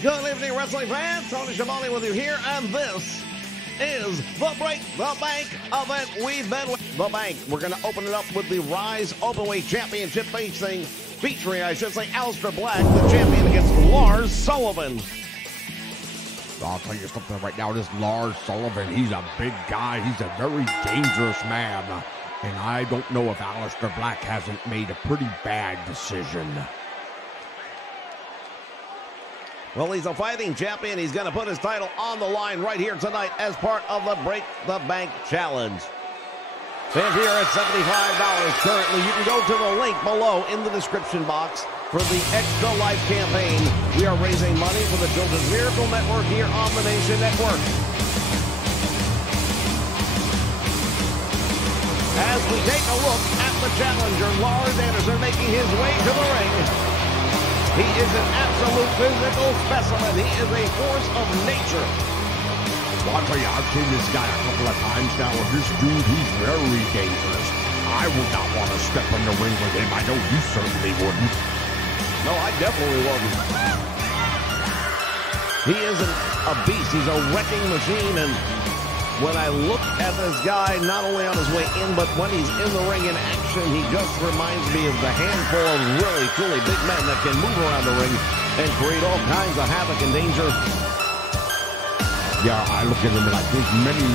Good evening, wrestling fans. Tony Schiavone with you here, and this is the Break the Bank event. We've been with the bank. We're going to open it up with the Rise Openweight Championship featuring, Aleister Black, the champion, against Lars Sullivan. I'll tell you something right now. This Lars Sullivan, he's a big guy. He's a very dangerous man. And I don't know if Aleister Black hasn't made a pretty bad decision. Well, he's a fighting champion. He's going to put his title on the line right here tonight as part of the Break the Bank Challenge. Fans, we are at $75 currently. You can go to the link below in the description box for the Extra Life campaign. We are raising money for the Children's Miracle Network here on the Nation Network. As we take a look at the challenger, Lars Anderson, making his way to the ring. He is an absolute physical specimen. He is a force of nature. Well, I'll tell you, I've seen this guy a couple of times now, and this dude, he's very dangerous. I would not want to step in the ring with him. I know you certainly wouldn't. No, I definitely wouldn't. He is a beast. He's a wrecking machine, and when I look at this guy, not only on his way in, but when he's in the ring in action, he just reminds me of the handful of really, truly big men that can move around the ring and create all kinds of havoc and danger. Yeah, I look at him and I think many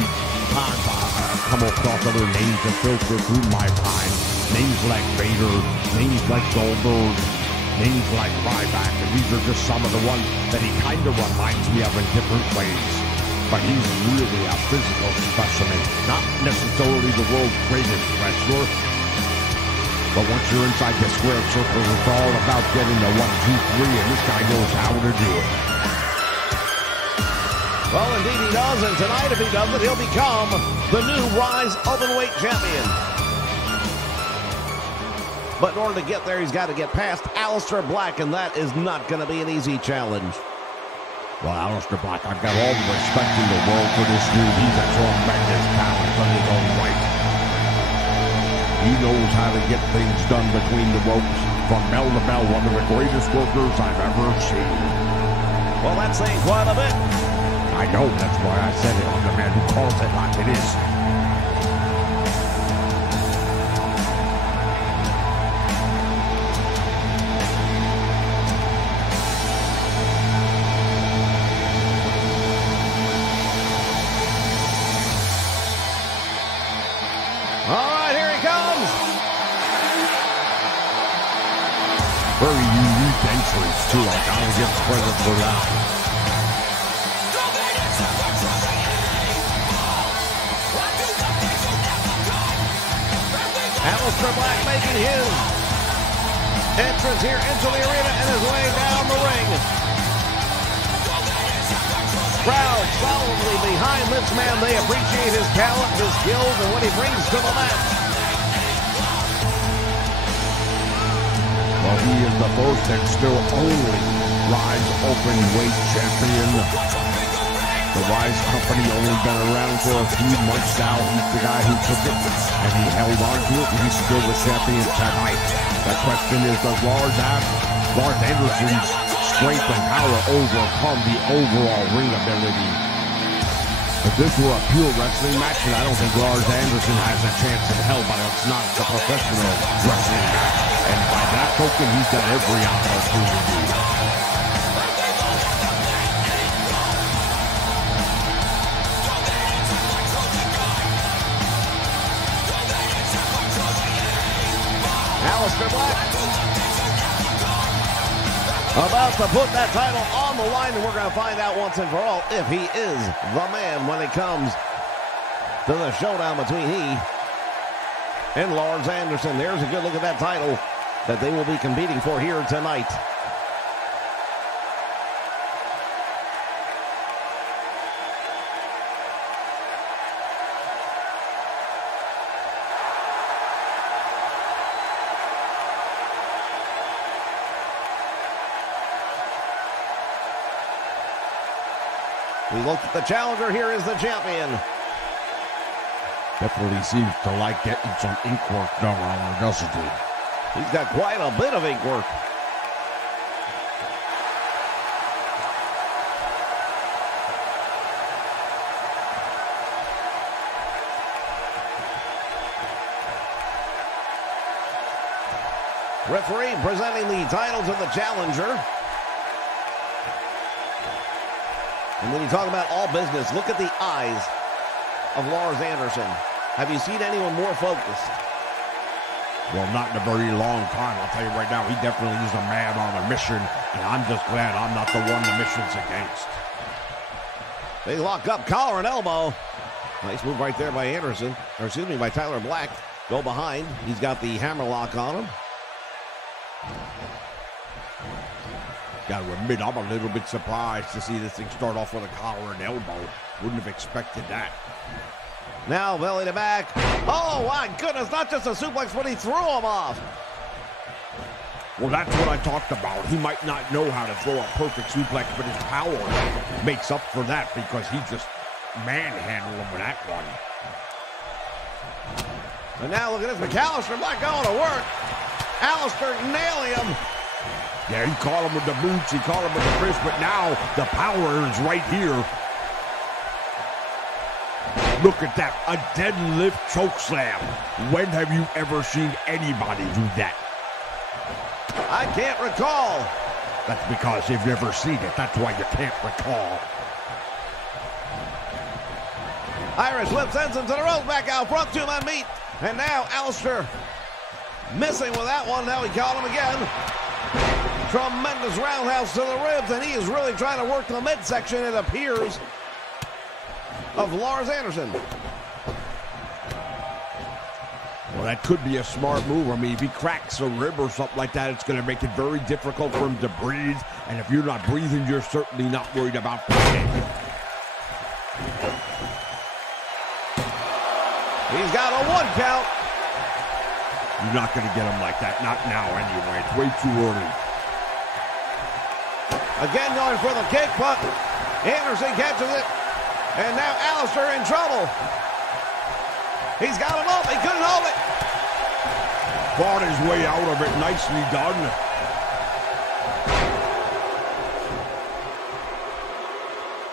times I come across other names that filter through my mind. Names like Vader, names like Goldberg, names like Ryback, and these are just some of the ones that he kind of reminds me of in different ways. But he's really a physical specimen, not necessarily the world's greatest wrestler. But once you're inside the square circle, it's all about getting the 1, 2, 3, and this guy knows how to do it. Well, indeed he does, and tonight, if he does it, he'll become the new Rise Openweight Champion. But in order to get there, he's got to get past Aleister Black, and that is not going to be an easy challenge. Well, Aleister Black, I've got all the respect in the world for this dude. He's a tremendous talent on his own right. He knows how to get things done between the ropes. From bell to bell, one of the greatest workers I've ever seen. Well, that's saying quite a bit. I know, that's why I said it. I'm the man who calls it like it is. Very unique entrance, too. I gotta give credit for that. Aleister Black making his entrance here into the arena and his way down the ring. Crowd solidly behind this man. They appreciate his talent, his skills, and what he brings to the match. Well, he is the first and still only Rise Openweight Champion. The Rise Company only been around for a few months now. He's the guy who took it, and he held on to it, and he's still the champion tonight. The question is, does Lars Anderson's strength and power overcome the overall ring ability? If this were a pure wrestling match, then I don't think Lars Anderson has a chance in hell, but it's not a professional wrestling match. And by that token, he's got every opportunity. Aleister Black about to put that title on the line, and we're going to find out once and for all if he is the man when it comes to the showdown between he and Lars Anderson. There's a good look at that title that they will be competing for here tonight. We looked at the challenger. Here is the champion. Definitely seems to like getting some ink work done on him, doesn't he? He's got quite a bit of ink work. Referee presenting the title to the challenger. And when you talk about all business, look at the eyes of Lars Anderson. Have you seen anyone more focused? Well, not in a very long time. I'll tell you right now, he definitely is a man on a mission, and I'm just glad I'm not the one the mission's against. They lock up, collar and elbow. Nice move right there by Anderson, or excuse me, by Tyler Black. Go behind. He's got the hammerlock on him. Got to admit, I'm a little bit surprised to see this thing start off with a collar and elbow. Wouldn't have expected that. Now belly to back. Oh, my goodness, not just a suplex, but he threw him off. Well, that's what I talked about. He might not know how to throw a perfect suplex, but his power makes up for that because he just manhandled him with that one. And now look at this, McAllister Black going to work. Alistair nailing him. Yeah, he caught him with the boots, he caught him with the fist, but now the power is right here. Look at that, a deadlift choke slam. When have you ever seen anybody do that? I can't recall. That's because you've never seen it. That's why you can't recall. Irish whip sends him to the ropes, back out front, two-man meet. And now Alistair missing with that one. Now he caught him again. Tremendous roundhouse to the ribs, and he is really trying to work the midsection, it appears, of Lars Anderson. Well, that could be a smart move. I mean, if he cracks a rib or something like that, it's going to make it very difficult for him to breathe. And if you're not breathing, you're certainly not worried about breathing. He's got a 1 count. You're not going to get him like that. Not now, anyway. It's way too early. Again going for the kick, but Anderson catches it. And now Alistair in trouble. He's got him up. He couldn't hold it. Fought his way out of it. Nicely done.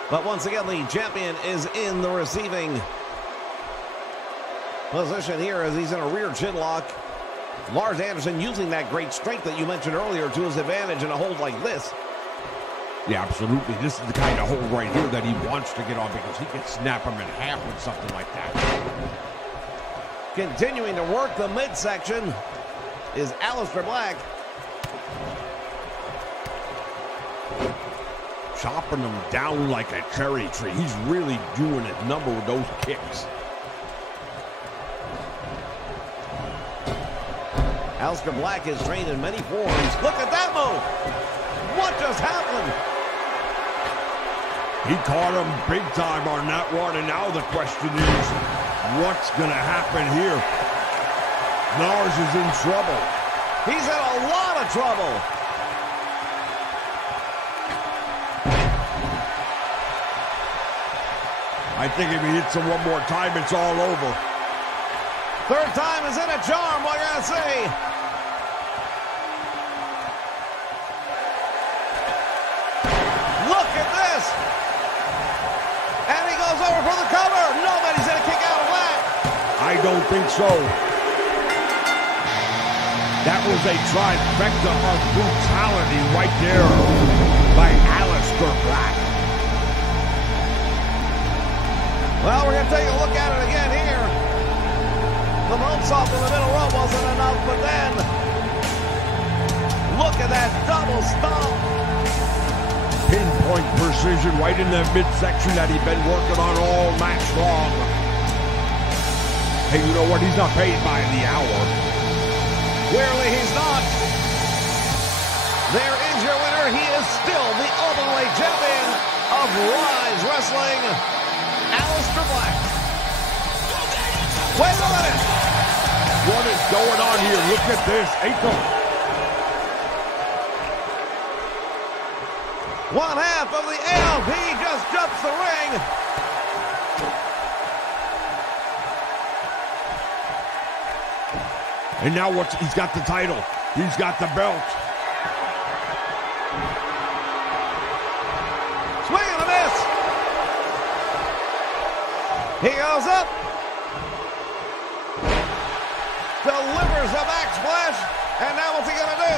But once again, the champion is in the receiving position here as he's in a rear chin lock. Lars Anderson using that great strength that you mentioned earlier to his advantage in a hold like this. Yeah, absolutely. This is the kind of hold right here that he wants to get on because he can snap him in half with something like that. Continuing to work the midsection is Alistair Black. Chopping him down like a cherry tree. He's really doing a number with those kicks. Alistair Black is trained in many forms. Look at that move. What just happened? He caught him big time on that one, and now the question is, what's going to happen here? Lars is in trouble. He's in a lot of trouble. I think if he hits him one more time, it's all over. Third time is in a charm, what I gotta say. Look at this. And he goes over for the cover. Nobody's gonna kick out of that. I don't think so. That was a trifecta of brutality right there by Alistair Black. Well, we're gonna take a look at it again here. The moonsault in the middle row wasn't enough, but then look at that double stomp. Pinpoint precision right in that midsection that he'd been working on all match long. Hey, you know what? He's not paid by the hour. Clearly he's not. There is your winner. He is still the Openweight champion of Rise Wrestling, Alistair Black. Wait a minute. What is going on here? Look at this. One half of the ALP just jumps the ring. And now he's got the title. He's got the belt. Swing and a miss. He goes up. Delivers a back splash. And now what's he going to do?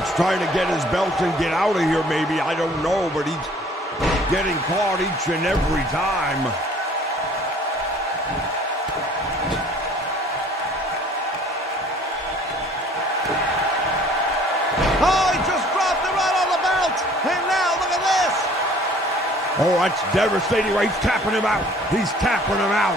He's trying to get his belt and get out of here, maybe. I don't know, but he's getting caught each and every time. Oh, he just dropped it right on the belt. And now look at this. Oh, that's devastating. He's tapping him out. He's tapping him out.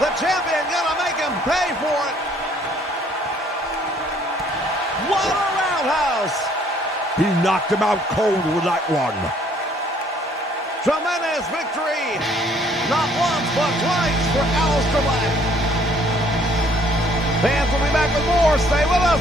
The champion gonna make him pay for it. What a roundhouse. He knocked him out cold with that one. Tremendous victory. Not once, but twice for Aleister Black. Fans will be back with more. Stay with us.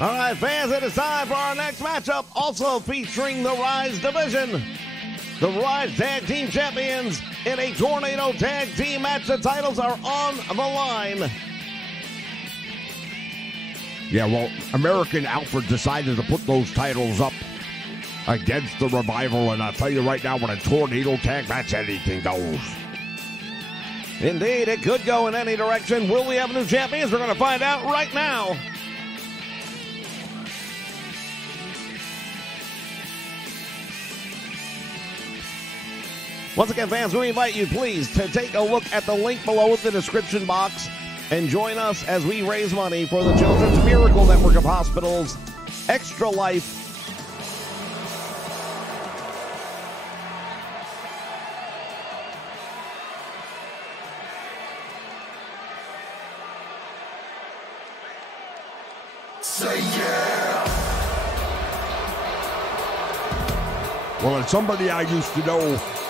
All right, fans, it is time for our next matchup, also featuring the Rise division. The Rise Tag Team Champions in a Tornado Tag Team match. The titles are on the line. Yeah, well, American Alpha decided to put those titles up against the Revival, and I'll tell you right now, when a Tornado Tag match, anything goes. Indeed, it could go in any direction. Will we have new champions? We're going to find out right now. Once again, fans, we invite you, please, to take a look at the link below in the description box and join us as we raise money for the Children's Miracle Network of Hospitals, Extra Life. Say Well, it's somebody I used to know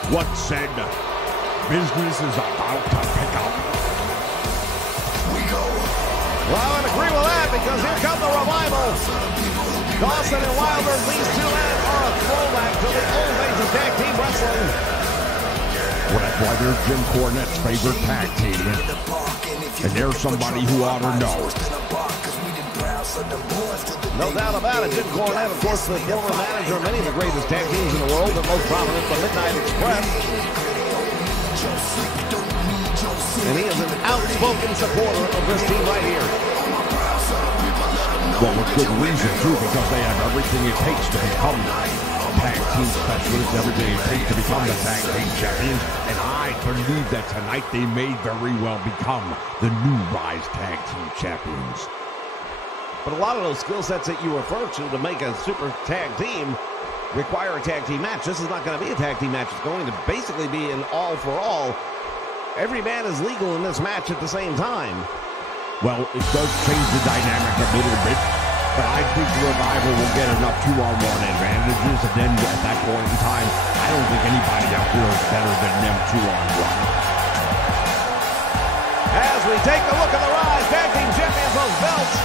once said, business is about to pick up. Well, I would agree with that because here come the Revival. Dawson and Wilder, these two men are a throwback to the old days of tag team wrestling. Well, that's why they're Jim Cornette's favorite tag team. And there's somebody who ought to know. No doubt about it. Jim Cornette, of course, the former manager of many of the greatest tag teams in the world, the most prominent, the Midnight Express. And he is an outspoken supporter of this team right here. Well, with good reason, too, because they have everything it takes to become tag team specialists, everything it takes to become the tag team champions. And I believe that tonight they may very well become the new Rise tag team champions. But a lot of those skill sets that you refer to make a super tag team require a tag team match. This is not going to be a tag team match. It's going to basically be an all-for-all. Every man is legal in this match at the same time. Well, it does change the dynamic a little bit, but I think the Revival will get enough two-on-one advantages, and then at that point in time, I don't think anybody out there is better than them two-on-one. As we take a look at the Rise Tag Team Champions, those belts.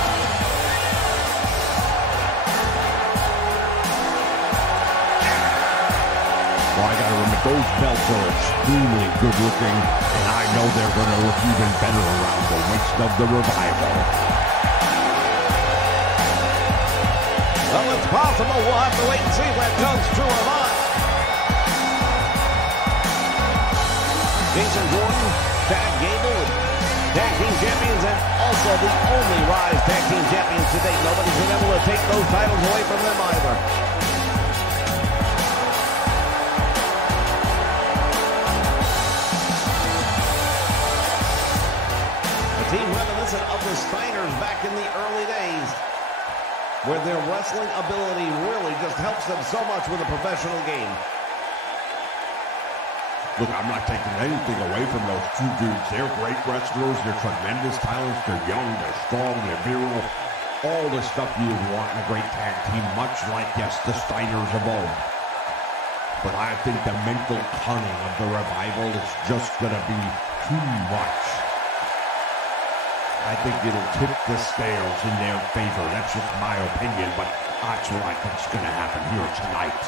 Well, I gotta remember, those belts are extremely good looking, and I know they're gonna look even better around the waist of the Revival. Well, it's possible. We'll have to wait and see if that comes true or not. Jason Jordan, Chad Gable, tag team champions, and also the only Rise tag team champions to date. Nobody's been able to take those titles away from them either. Team reminiscent of the Steiners back in the early days, where their wrestling ability really just helps them so much with a professional game. Look, I'm not taking anything away from those two dudes. They're great wrestlers. They're tremendous talents. They're young. They're strong. They're virile. All the stuff you would want in a great tag team, much like, yes, the Steiners of old. But I think the mental cunning of the Revival is just going to be too much. I think it'll tip the scales in their favor. That's just my opinion, but that's what I think's going to happen here tonight.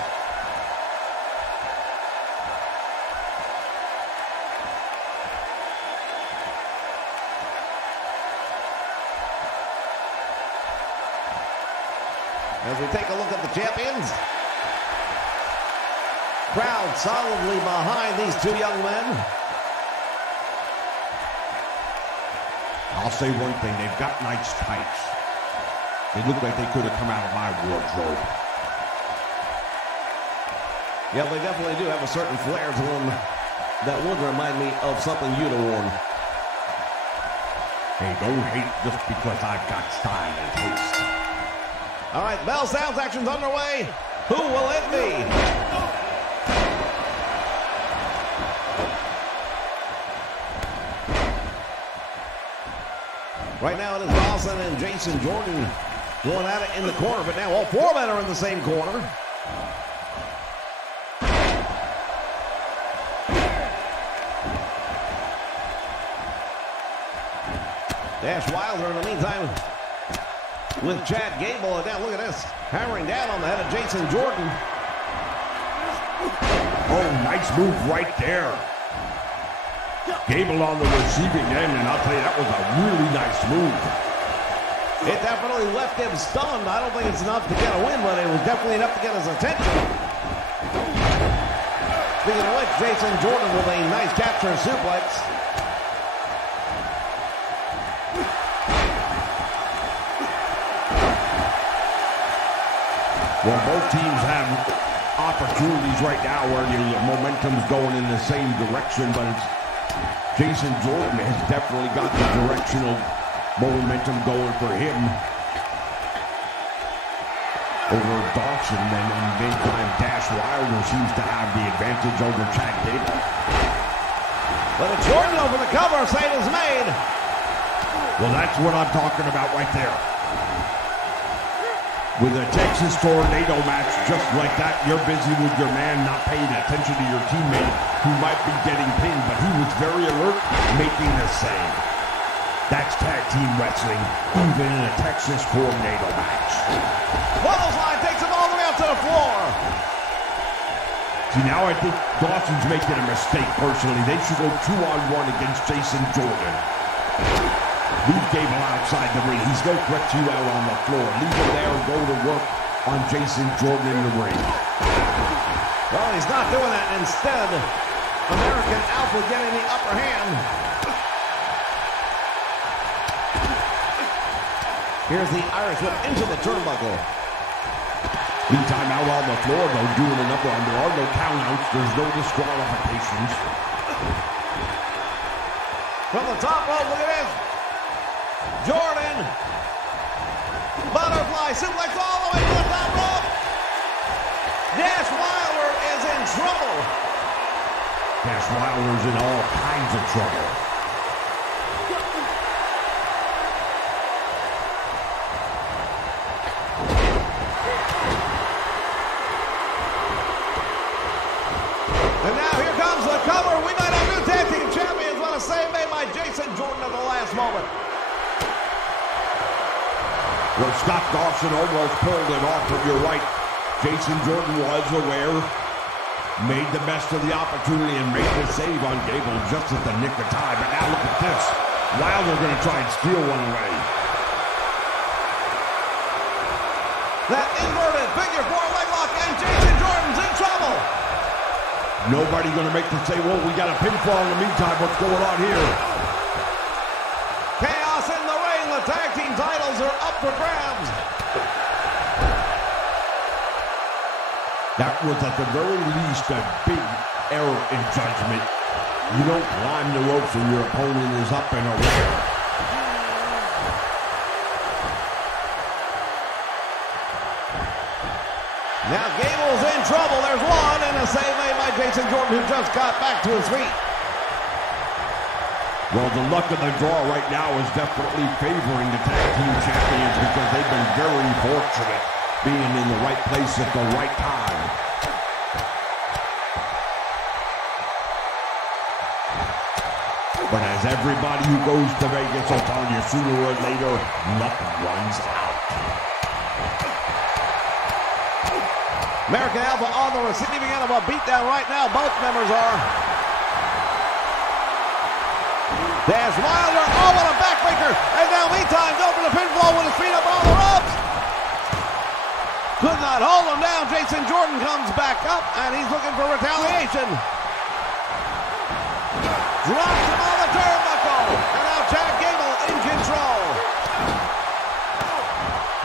As we take a look at the champions, crowd solidly behind these two young men. I'll say one thing, they've got nice tights. They look like they could have come out of my wardrobe. Yeah, they definitely do have a certain flair to them that would remind me of something you'd have worn. Hey, don't hate just because I've got style and taste. All right, bell sounds, action's underway. Who will it be? Right now it is Dawson and Jason Jordan going at it in the corner, but now all four men are in the same corner. Dash Wilder in the meantime with Chad Gable. And now look at this, hammering down on the head of Jason Jordan. Oh, nice move right there. Gable on the receiving end, and I'll tell you, that was a really nice move. It definitely left him stunned. I don't think it's enough to get a win, but it was definitely enough to get his attention. Speaking of which, Jason Jordan with a nice capture and suplex. Well, both teams have opportunities right now where the momentum's going in the same direction, but it's Jason Jordan has definitely got the directional momentum going for him over Dawson, and in the meantime, Dash Wilder seems to have the advantage over Chad Gable. But it's Jordan over the cover, save is made. Well, that's what I'm talking about right there. With a Texas tornado match just like that, you're busy with your man, not paying attention to your teammate who might be getting pinned, but he was very alert, making the save. That's tag team wrestling, even in a Texas tornado match. Clothesline takes him all the way up to the floor. See, now I think Dawson's making a mistake personally. They should go 2-on-1 against Jason Jordan. Leave Gable outside the ring. He's going to threat you out on the floor. Leave him there and go to work on Jason Jordan in the ring. Well, he's not doing that. Instead, American Alpha getting the upper hand. Here's the Irish whip into the turnbuckle. Meantime, out on the floor, though, doing a number on. There are no countouts. There's no disqualifications. From the top rope, look at this. Jordan. Butterfly suplex all the way to the top rope. Dash Wilder is in trouble. Dash Wilder's in all kinds of trouble. And now here comes the cover. We might have new tag team champions. What a save made by Jason Jordan at the last moment. Well, Scott Dawson almost pulled it off, but you're right. Jason Jordan was aware, made the best of the opportunity, and made the save on Gable just at the nick of time. But now look at this. Wilder going to try and steal one away. That inverted figure four leg lock, and Jason Jordan's in trouble. Nobody going to make the say, well, we got a pinfall in the meantime. What's going on here? Chaos in the ring. The tag team titles are up for grabs. That was at the very least a big error in judgment. You don't climb the ropes when your opponent is up and aware. Now Gable's in trouble. There's one, and a save made by Jason Jordan, who just got back to his feet. Well, the luck of the draw right now is definitely favoring the tag team champions because they've been very fortunate being in the right place at the right time. But as everybody who goes to Vegas will tell you, sooner or later, luck runs out. American Alpha on the receiving end of a beatdown right now. Both members are. Dash Wilder. Oh, what a backbreaker. And now meantime, go for the pinfall with his feet up on the ropes. Could not hold him down. Jason Jordan comes back up, and he's looking for retaliation. Drops him on the turnbuckle. And now Chad Gable in control.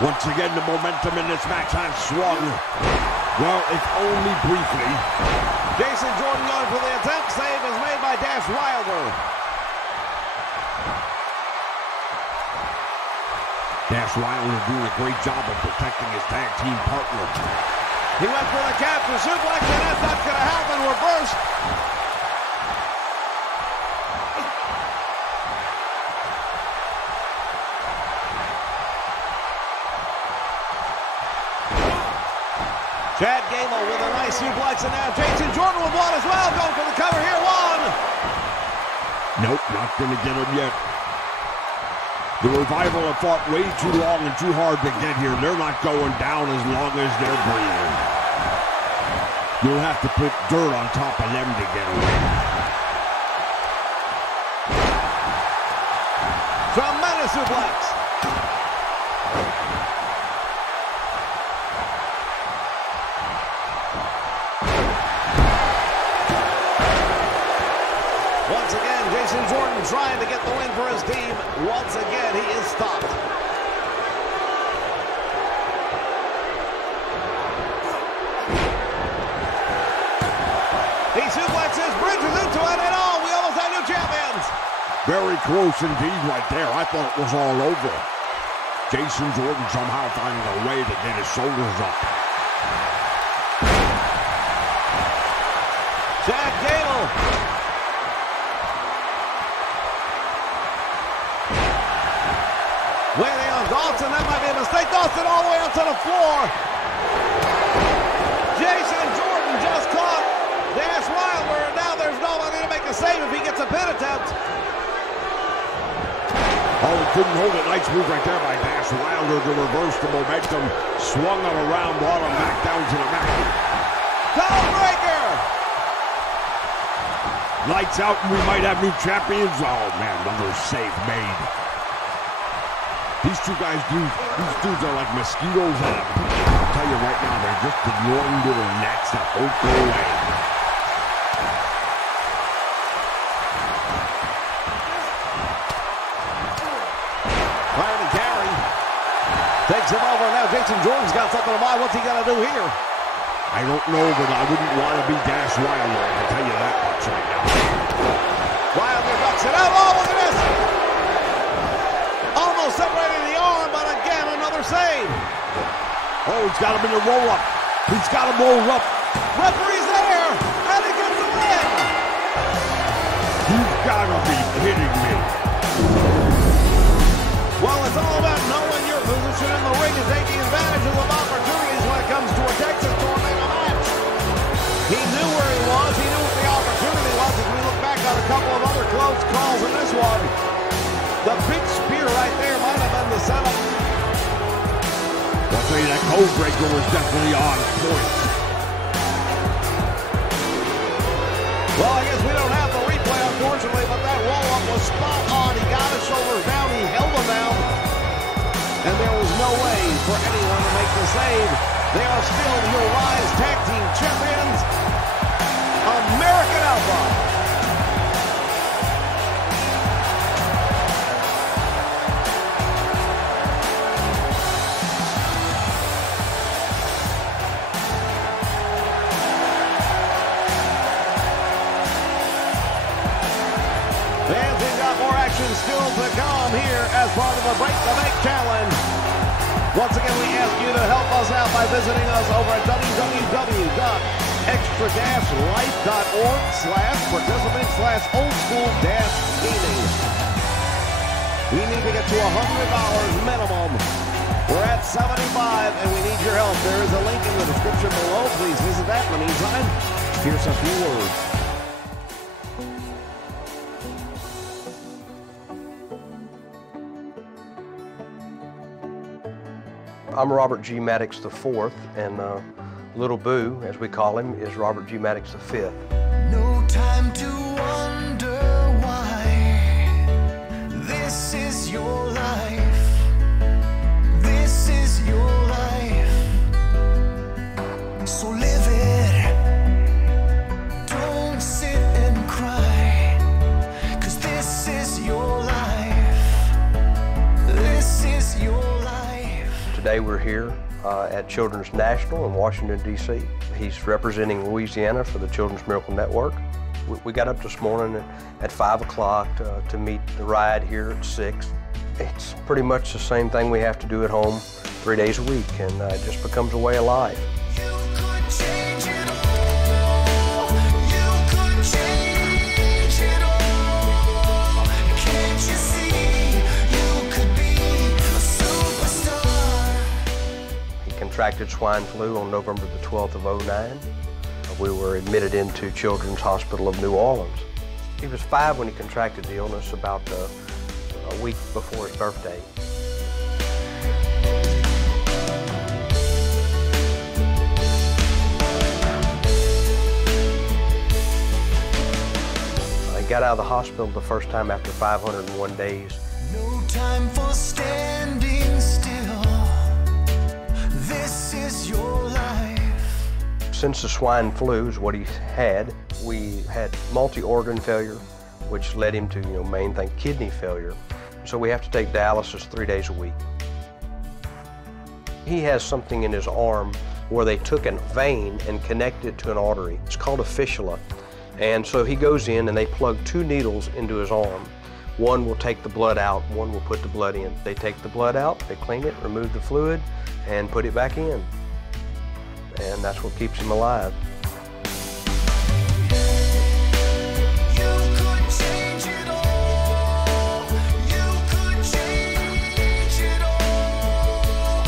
Once again, the momentum in this match has swung. Well, if only briefly. Jason Jordan going for the attempt. Save is made by Dash Wilder. Dash Wilder doing a great job of protecting his tag team partner. He went for the capture suplex, and that's not going to happen. Reverse. Chad Gable with a nice suplex, and now Jason Jordan with one as well. Going for the cover here. One. Nope, not going to get him yet. The Revival have fought way too long and too hard to get here. They're not going down as long as they're breathing. You'll have to put dirt on top of them to get away. Tremendous suplex. Once again, Jason Jordan trying to get the win for his team. Once again, he is stopped. He suplexes, bridges into it, and all. We almost have new champions. Very close indeed right there. I thought it was all over. Jason Jordan somehow finding a way to get his shoulders up. Chad Gable. Waiting on Dawson. That might be a mistake. They tossed it all the way out to the floor. Jason Jordan just caught Dash Wilder, and now there's nobody to make a save if he gets a pin attempt. Oh, he couldn't hold it. Nice move right there by Dash Wilder to reverse the momentum. Swung him around, brought him back down to the mat. Breaker. Lights out, and we might have new champions. Oh, man, another save made. These two guys, these dudes are like mosquitoes on a beat. I'll tell you right now, they're just ignoring little gnats that won't go away. Ryan and Gary takes him over. Now Jason Jordan's got something to mind. What's he going to do here? I don't know, but I wouldn't want to be Dash Wilder. I can tell you that much right now. Wilder ducks it out. Oh, look at this. Almost separating the arm, but again, another save. Oh, he's got him in the roll-up. He's got him rolled up. Referee's there, and he gets the win. You've got to be kidding me. Well, it's all about knowing your position in the ring and taking advantage of opportunities when it comes to a Texas Tornado match. He knew where he was. He knew what the opportunity was as we look back on a couple of other close calls in this one. The big spear right there might have been the setup. I'll tell you, that code breaker was definitely on point. Well, I guess we don't have the replay, unfortunately, but that roll-up was spot on. He got his shoulders down. He held them down. And there was no way for anyone to make the save. They are still your Rise Tag Team Champions, American Alpha. Fans, we've got more action still to come here as part of the Break the Bank Challenge. Once again, we ask you to help us out by visiting us over at www.extra-life.org/participant/oldschool-gaming. We need to get to $100 minimum. We're at 75, and we need your help. There is a link in the description below. Please visit that. In the meantime, here's a few words. I'm Robert G. Maddox IV, and Little Boo, as we call him, is Robert G. Maddox V. No time to wonder why. This is your life. This is your life. So live it. Don't sit and cry. 'Cause this is your life. This is your life. Today we're here at Children's National in Washington, D.C. He's representing Louisiana for the Children's Miracle Network. We got up this morning at 5 o'clock to meet the ride here at 6. It's pretty much the same thing we have to do at home 3 days a week, and it just becomes a way of life. You could change it all. You could change it all. Can't you see? You could be a superstar. He contracted swine flu on November the 12th of 2009. We were admitted into Children's Hospital of New Orleans. He was 5 when he contracted the illness, about a week before his birthday. I got out of the hospital the first time after 501 days. No time for standing still. This is your life. Since the swine flu is what he had, we had multi-organ failure, which led him to, main thing, kidney failure. So we have to take dialysis 3 days a week. He has something in his arm where they took a vein and connected it to an artery. It's called a fistula. And so he goes in and they plug 2 needles into his arm. One will take the blood out, one will put the blood in. They take the blood out, they clean it, remove the fluid, and put it back in. And that's what keeps him alive. You could change it all. You could change it all.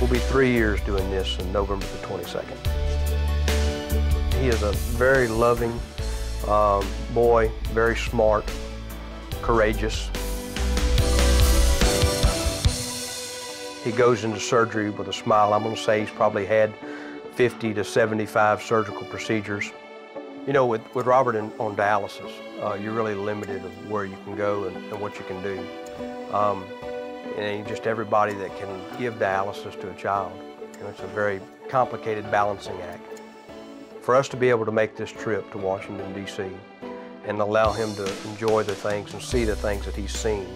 We'll be 3 years doing this on November the 22nd. He is a very loving boy, very smart, courageous. He goes into surgery with a smile. I'm going to say he's probably had 50 to 75 surgical procedures. You know, with Robert on dialysis, you're really limited of where you can go and what you can do. And just everybody that can give dialysis to a child, you know, it's a very complicated balancing act. For us to be able to make this trip to Washington, D.C. and allow him to enjoy the things and see the things that he's seen,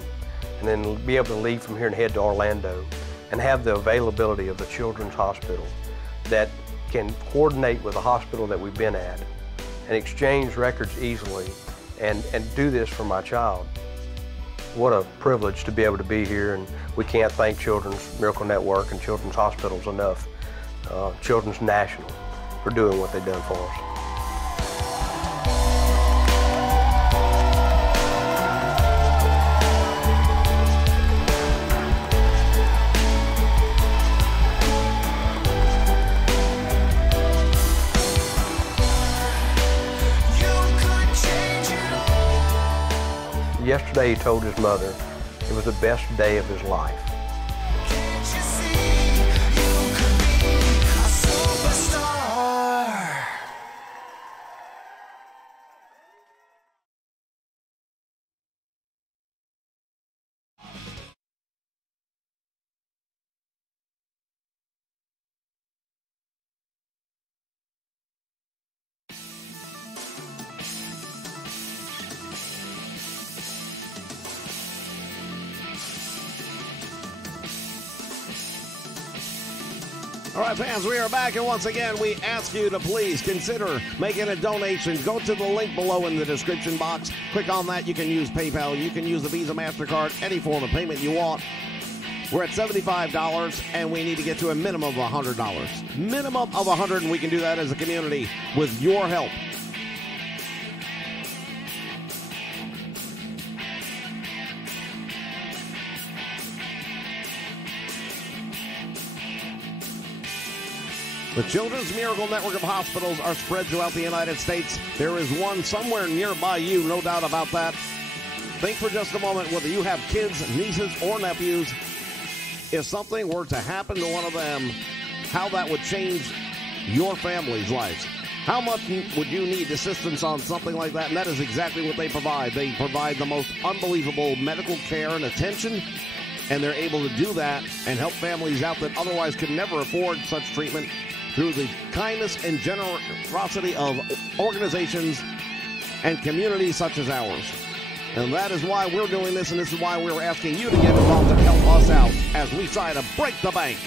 and then be able to leave from here and head to Orlando and have the availability of the Children's Hospital that can coordinate with the hospital that we've been at and exchange records easily and do this for my child. What a privilege to be able to be here, and we can't thank Children's Miracle Network and Children's Hospitals enough, Children's National, for doing what they've done for us. Yesterday he told his mother it was the best day of his life. Can't you see you could be a superstar? All right, fans, we are back, and once again, we ask you to please consider making a donation. Go to the link below in the description box. Click on that. You can use PayPal. You can use the Visa, MasterCard, any form of payment you want. We're at $75, and we need to get to a minimum of $100. Minimum of $100, and we can do that as a community with your help. The Children's Miracle Network of hospitals are spread throughout the United States. There is one somewhere nearby you, no doubt about that. Think for just a moment whether you have kids, nieces, or nephews. If something were to happen to one of them, how that would change your family's lives. How much would you need assistance on something like that? And that is exactly what they provide. They provide the most unbelievable medical care and attention, and they're able to do that and help families out that otherwise could never afford such treatment through the kindness and generosity of organizations and communities such as ours. And that is why we're doing this, and this is why we're asking you to get involved and help us out as we try to break the bank.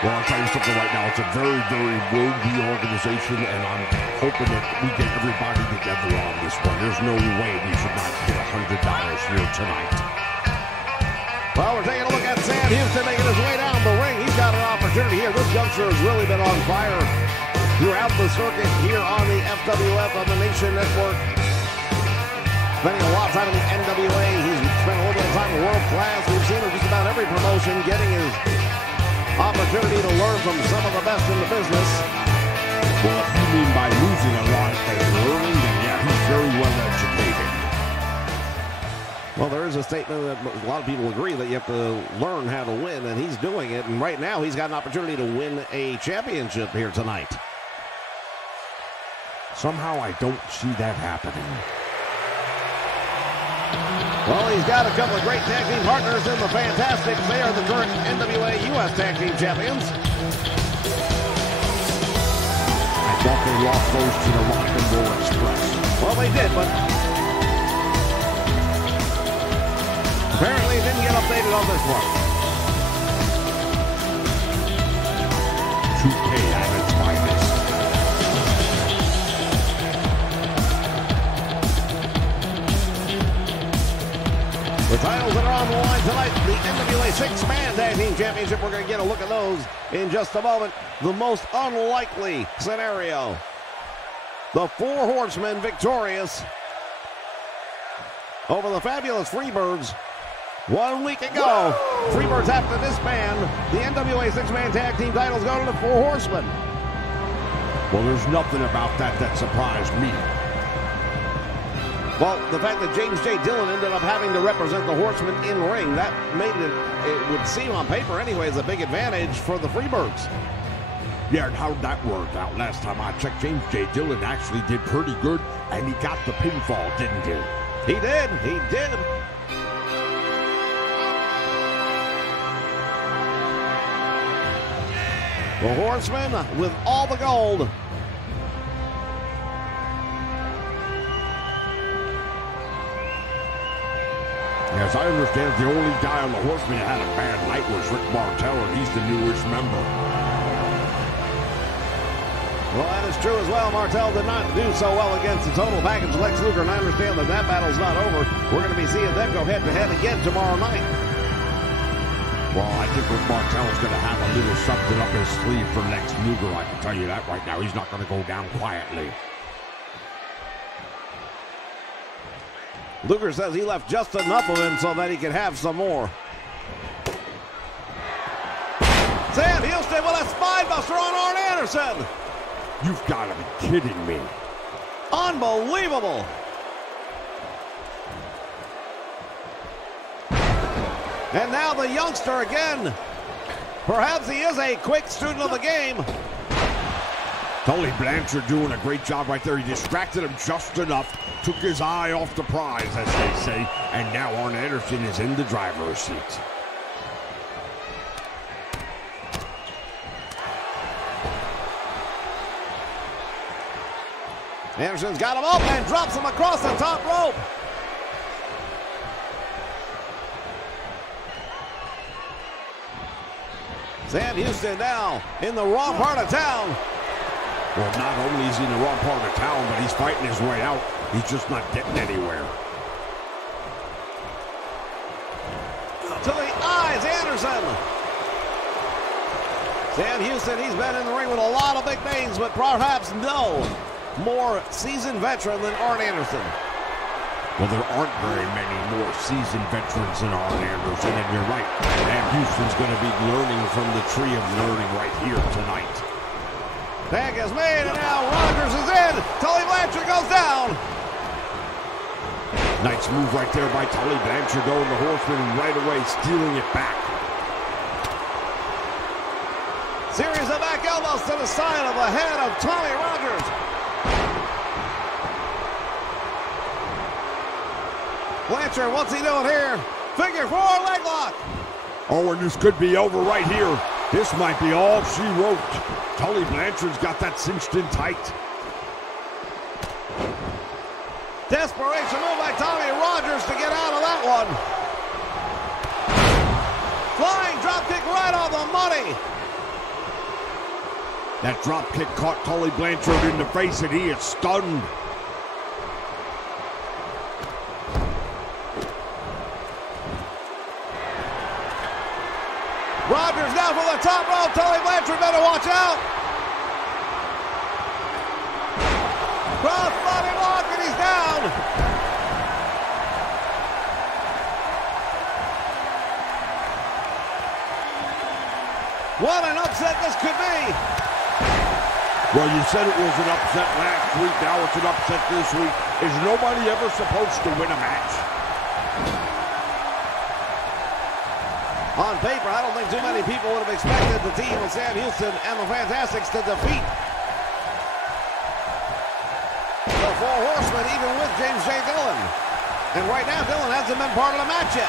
Well, I'll tell you something right now. It's a very, very worthy organization, and I'm hoping that we get everybody together on this one. There's no way we should not get $100 here tonight. Well, we're taking a look at Sam Houston making his way down the ring. He's got an opportunity here. This youngster has really been on fire throughout the circuit here on the FWF of the Nation Network. Spending a lot of time in the NWA. He's spent a little bit of time in World Class. We've seen him just about every promotion getting his opportunity to learn from some of the best in the business. Well, if you mean by losing a lot and learning, then yeah, he's very well educated. Well, there is a statement that a lot of people agree that you have to learn how to win, and he's doing it. And right now, he's got an opportunity to win a championship here tonight. Somehow, I don't see that happening. Well, he's got a couple of great tag team partners in the Fantastics. They are the current NWA U.S. Tag Team Champions. I thought they lost those to the Rock and Roll Express. Well, they did, but apparently it didn't get updated on this one. 2K at its finest. The titles that are on the line tonight, the NWA 6-Man Tag Team Championship. We're going to get a look at those in just a moment. The most unlikely scenario. The Four Horsemen victorious over the fabulous Freebirds 1 week ago. Freebirds have to disband. The NWA six-man tag team titles go to the Four Horsemen. Well, there's nothing about that surprised me. Well, the fact that James J. Dillon ended up having to represent the Horsemen in ring, that made it would seem on paper anyways, a big advantage for the Freebirds. Yeah, and how'd that work out? Last time I checked, James J. Dillon actually did pretty good, and he got the pinfall, didn't he? He did. The Horsemen with all the gold. As I understand, the only guy on the Horsemen that had a bad night was Rick Martel, and he's the newest member. Well, that is true as well. Martel did not do so well against the total package Lex Luger, and I understand that battle's not over. We're going to be seeing them go head-to-head again tomorrow night. Well, I think Rick Martel's going to have a little something up his sleeve for Lex Luger. I can tell you that right now. He's not going to go down quietly. Luger says he left just enough of him so that he could have some more. Sam Houston with a spinebuster on Arn Anderson. You've got to be kidding me. Unbelievable. And now the youngster again. Perhaps he is a quick student of the game. Tully Blanchard doing a great job right there. He distracted him just enough, took his eye off the prize, as they say, and now Arn Anderson is in the driver's seat. Anderson's got him up and drops him across the top rope. Sam Houston now in the wrong part of town. Well, not only is he in the wrong part of town, but he's fighting his way out. He's just not getting anywhere. To the eyes, Anderson. Sam Houston, he's been in the ring with a lot of big names, but perhaps no more seasoned veteran than Arn Anderson. Well, there aren't very many more seasoned veterans than Arn Anderson, and you're right. Sam Houston's going to be learning from the tree of learning right here tonight. Tag is made, and now Rogers is in. Tully Blanchard goes down. Nice move right there by Tully Blanchard, though, and the Horseman right away stealing it back. Series of back elbows to the side of the head of Tommy Rogers. Blanchard, what's he doing here? Figure four leg lock. Oh, and this could be over right here. This might be all she wrote. Tully Blanchard's got that cinched in tight. Desperation move by Tommy Rogers to get out of that one. Flying drop kick right on the money. That drop kick caught Tully Blanchard in the face, and he is stunned. Rogers now for the top rope. Tully Blanchard better watch out. Cross body lock, and he's down. What an upset this could be. Well, you said it was an upset last week. Now it's an upset this week. Is nobody ever supposed to win a match? On paper, I don't think too many people would have expected the team of Sam Houston and the Fantastics to defeat the Four Horsemen, even with James J. Dillon. And right now, Dillon hasn't been part of the match yet.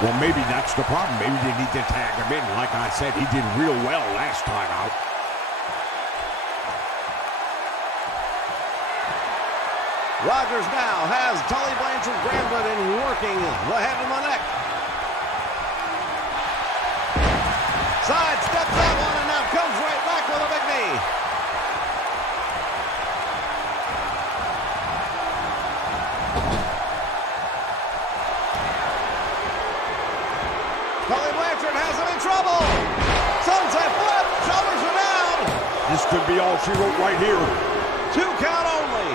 Well, maybe that's the problem. Maybe they need to tag him in. Like I said, he did real well last time out. Rogers now has Tully Blanchard grounded and working the head and the neck. Side steps that one and now comes right back with a big knee. Tully Blanchard has him in trouble. Sunset flip, shoulders are down. This could be all she wrote right here. 2 count only.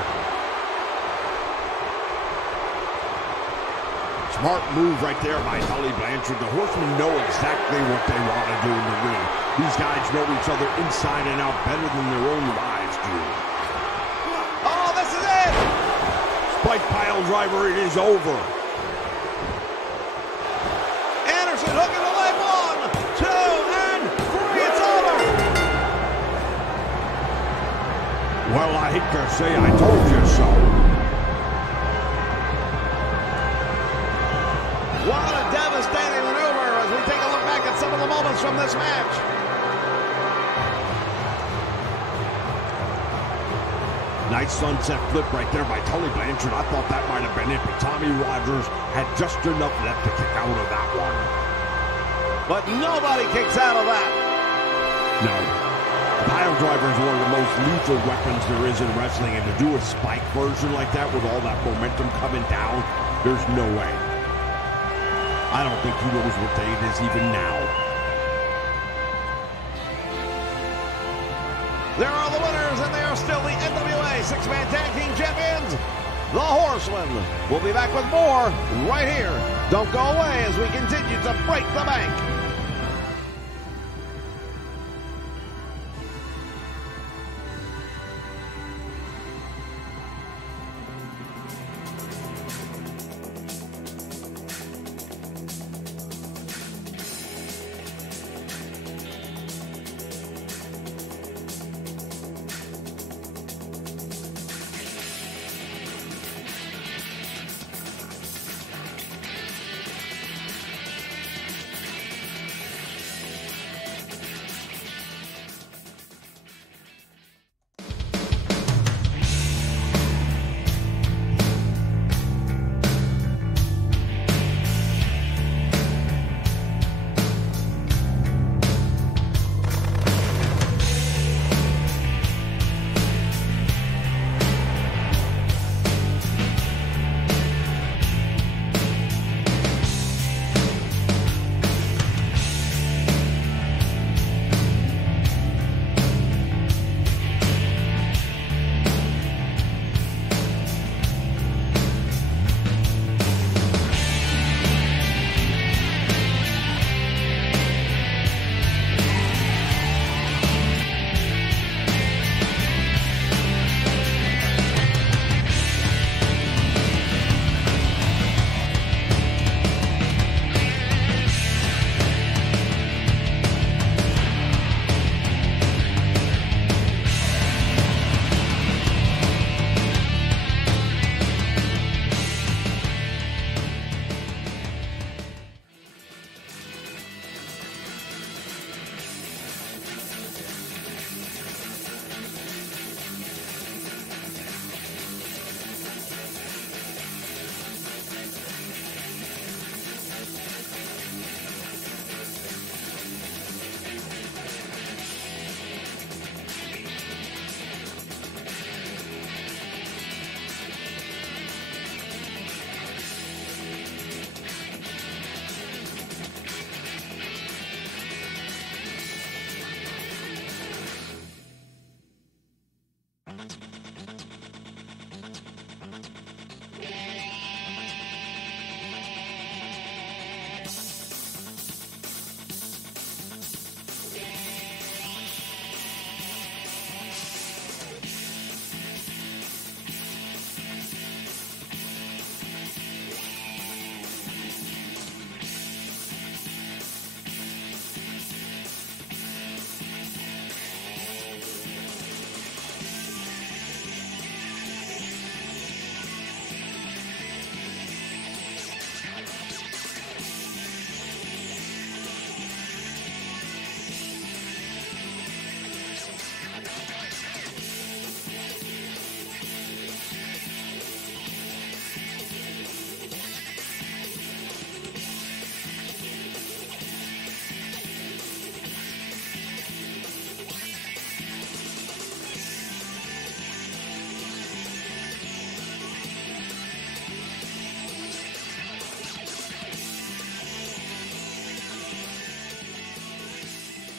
Smart move right there by Tully Blanchard. The Horsemen know exactly what they want to do in the ring. These guys know each other inside and out better than their own wives do. Oh, this is it! Spike pile driver, it is over. Anderson hooking the leg. 1, 2, and 3. It's over. Well, I hate to say I told you so. What a devastating maneuver as we take a look back at some of the moments from this match. Nice sunset flip right there by Tully Blanchard. I thought that might have been it, but Tommy Rogers had just enough left to kick out of that one. But nobody kicks out of that. No. Pile driver is one of the most lethal weapons there is in wrestling, and to do a spike version like that with all that momentum coming down, there's no way. I don't think he knows what day it is even now. There are the winners, and they are still the NWA Six-Man Tag Team Champions, the Horsemen. We'll be back with more right here. Don't go away as we continue to break the bank.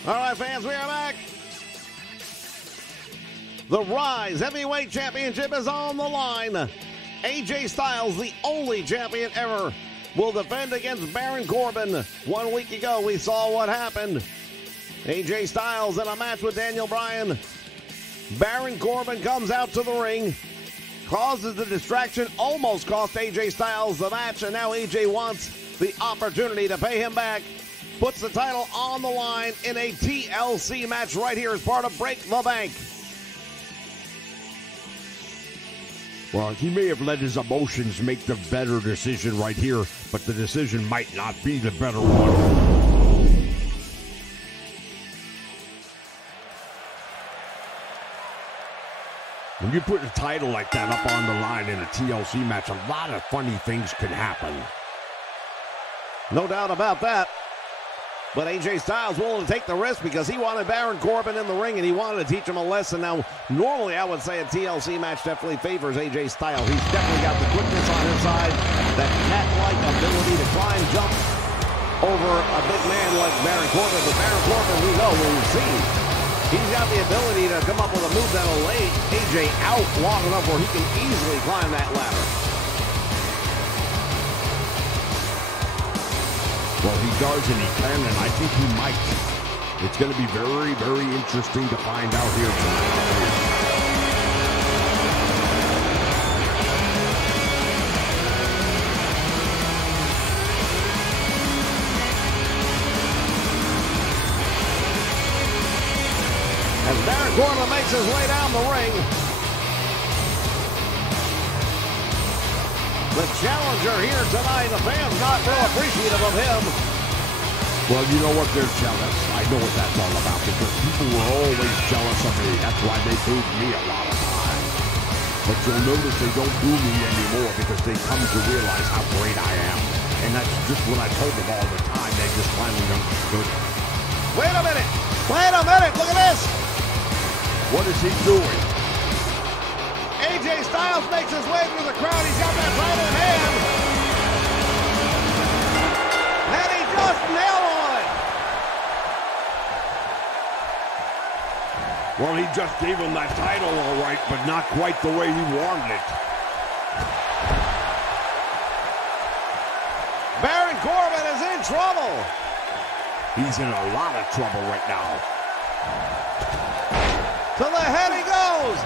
All right, fans, we are back. The Rise Heavyweight Championship is on the line. AJ Styles, the only champion ever, will defend against Baron Corbin. 1 week ago, we saw what happened. AJ Styles in a match with Daniel Bryan. Baron Corbin comes out to the ring, causes the distraction, almost cost AJ Styles the match, and now AJ wants the opportunity to pay him back. Puts the title on the line in a TLC match right here as part of Break the Bank. Well, he may have let his emotions make the better decision right here, but the decision might not be the better one. When you put a title like that up on the line in a TLC match, a lot of funny things can happen. No doubt about that. But AJ Styles willing to take the risk because he wanted Baron Corbin in the ring and he wanted to teach him a lesson. Now, normally I would say a TLC match definitely favors AJ Styles. He's definitely got the quickness on his side, that cat-like ability to climb, jump over a big man like Baron Corbin. But Baron Corbin, we know, we've seen, he's got the ability to come up with a move that'll lay AJ out long enough where he can easily climb that ladder. Well, he does and he can, and I think he might. It's going to be very, very interesting to find out here tonight. As Baron Corbin makes his way down the ring, the challenger here tonight, the fans not real appreciative of him. Well, you know what? They're jealous. I know what that's all about because people were always jealous of me. That's why they booed me a lot of times. But you'll notice they don't boo me anymore because they come to realize how great I am. And that's just what I told them all the time. They just finally understood it. Wait a minute. Wait a minute. Look at this. What is he doing? AJ Styles makes his way through the crowd. He's got that title in hand. And he just nailed on it. Well, he just gave him that title all right, but not quite the way he wanted it. Baron Corbin is in trouble. He's in a lot of trouble right now. To the head he goes.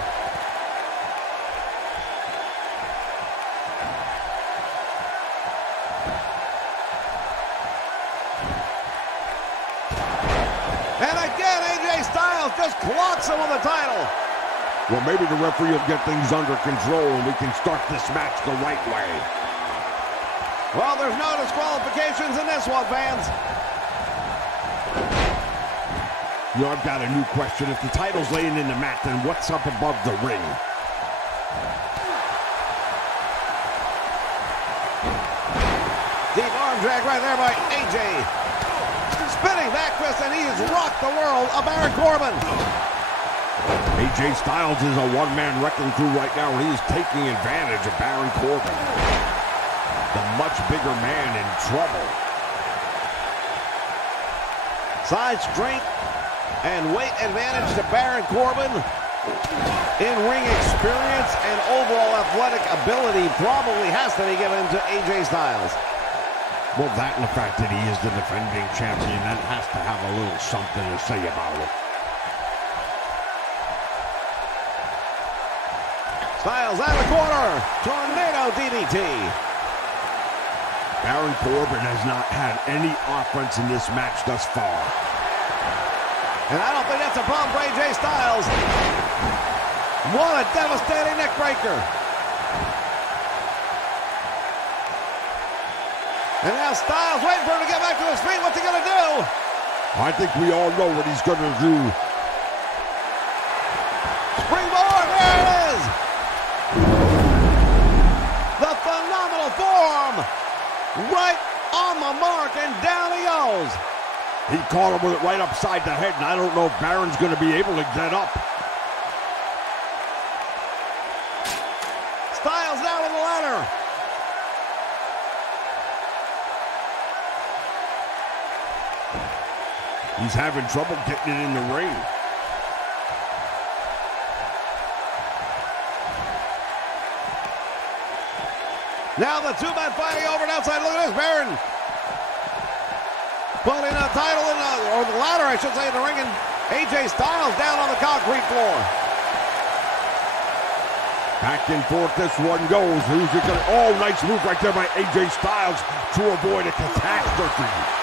And again, AJ Styles just clocks him with the title. Well, maybe the referee will get things under control and we can start this match the right way. Well, there's no disqualifications in this one, fans. You know, I've got a new question. If the title's laying in the mat, then what's up above the ring? Deep arm drag right there by AJ. Spinning back twist, and he has rocked the world of Baron Corbin. AJ Styles is a one-man wrecking crew right now, and he is taking advantage of Baron Corbin, the much bigger man in trouble. Side strength and weight advantage to Baron Corbin. In-ring experience and overall athletic ability probably has to be given to AJ Styles. Well, that and the fact that he is the defending champion, that has to have a little something to say about it. Styles out of the corner. Tornado DDT. Baron Corbin has not had any offense in this match thus far. And I don't think that's a problem for AJ Styles. What a devastating neck breaker. And now Styles waiting for him to get back to his feet. What's he going to do? I think we all know what he's going to do. Springboard, there it is. The phenomenal form. Right on the mark, and down he goes. He caught him with it right upside the head, and I don't know if Baron's going to be able to get up. Styles down with the ladder. He's having trouble getting it in the ring. Now the two men fighting over an outside. Look at this, Baron putting a title in or the ladder, I should say, in the ring, and AJ Styles down on the concrete floor. Back and forth this one goes. Who's it going to... Oh, nice move right there by AJ Styles to avoid a catastrophe.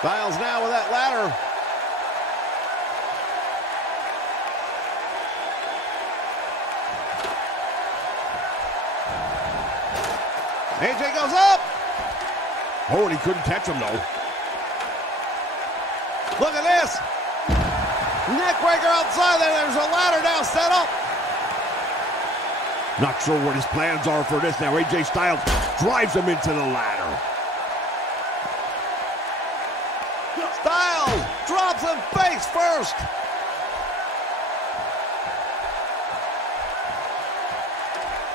Styles now with that ladder. AJ goes up. Oh, and he couldn't catch him, though. Look at this. Neckbreaker outside there. There's a ladder now set up. Not sure what his plans are for this now. AJ Styles drives him into the ladder. Styles drops him face first.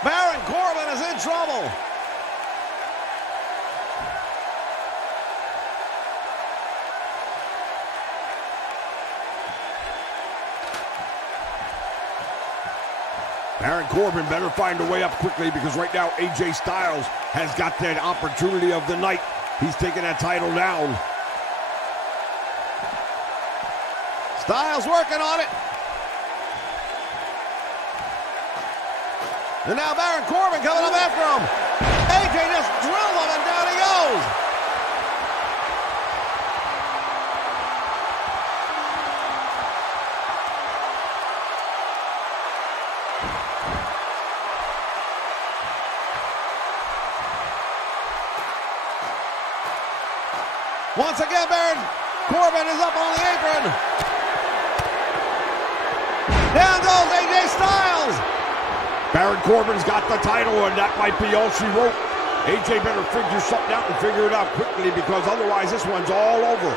Baron Corbin is in trouble. Baron Corbin better find a way up quickly because right now AJ Styles has got that opportunity of the night. He's taking that title down. Styles working on it. And now Baron Corbin coming up after him. AJ just drilled him and down he goes. Once again, Baron Corbin is up on the apron. Down goes AJ Styles. Baron Corbin's got the title, and that might be all she wrote. AJ better figure something out and figure it out quickly because otherwise this one's all over.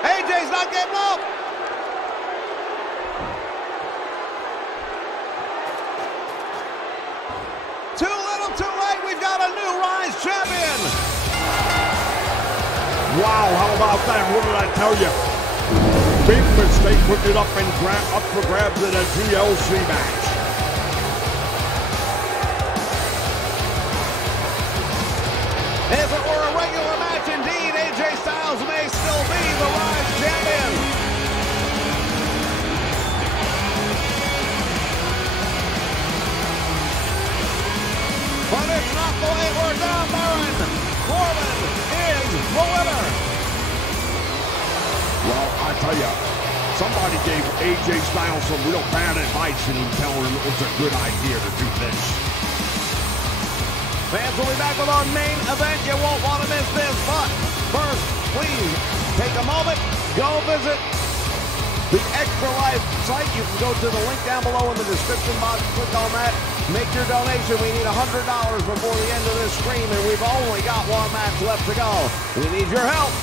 AJ's not getting up. Too little, too late. We've got a new Rise champion. Wow, how about that? What did I tell you? Big mistake putting it up for grabs in a TLC match. If it were a regular match, indeed, AJ Styles may still be the Rise champion. But it's not the way it worked out, Baron Corbin is the winner. Well, I tell you, somebody gave AJ Styles some real bad advice and he was telling him it was a good idea to do this. Fans will be back with our main event. You won't want to miss this. But first, please take a moment, go visit the Extra Life site. You can go to the link down below in the description box. Click on that. Make your donation. We need $100 before the end of this stream, and we've only got one match left to go. We need your help.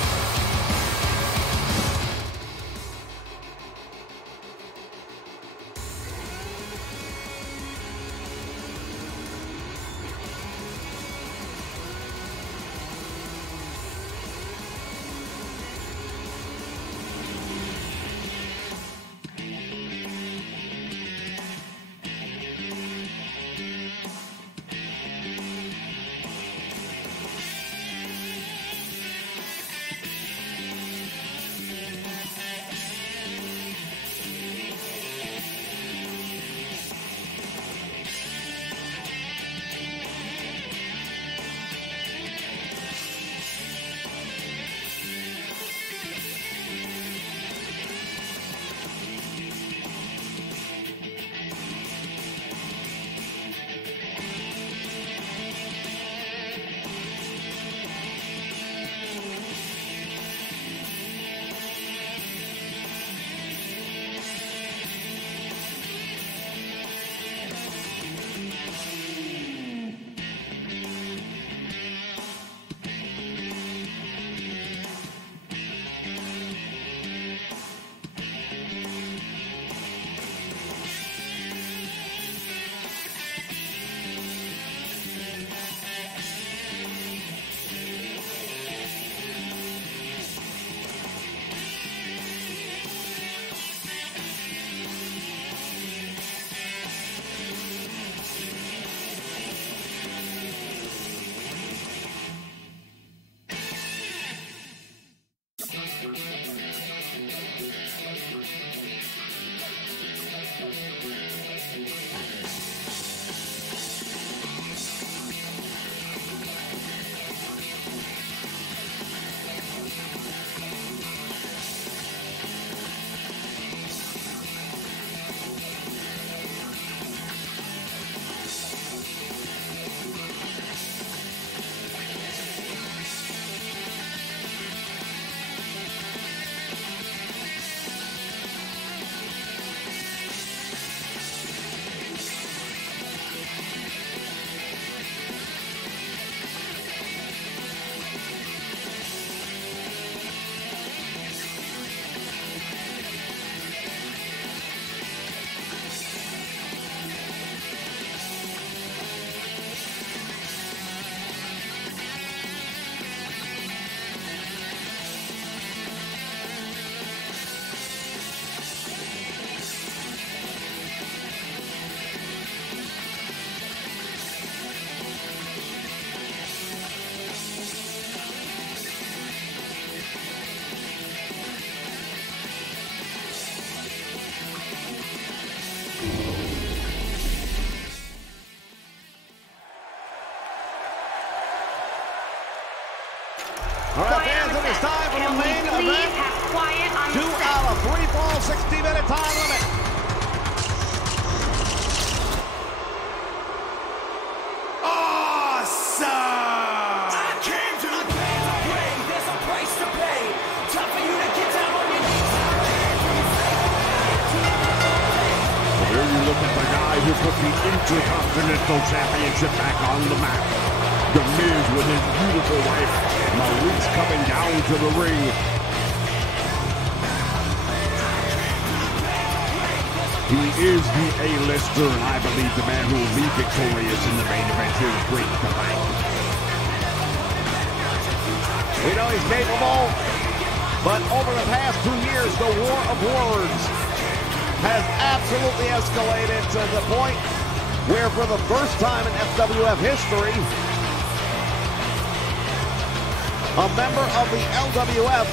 All right, fans, it is time for the main event. 2 out of 3 falls, 60-minute time limit. Awesome! I came to play. There's a price to pay. Time for you to get down on your knees. Here you look at the guy who put the Intercontinental Championship back on the map. The Miz with his beautiful wife, Maurice, coming down to the ring. He is the A-lister, and I believe the man who will be victorious in the main event here is Break the Bank. We know he's capable, but over the past 2 years, the war of words has absolutely escalated to the point where for the first time in FWF history, a member of the LWF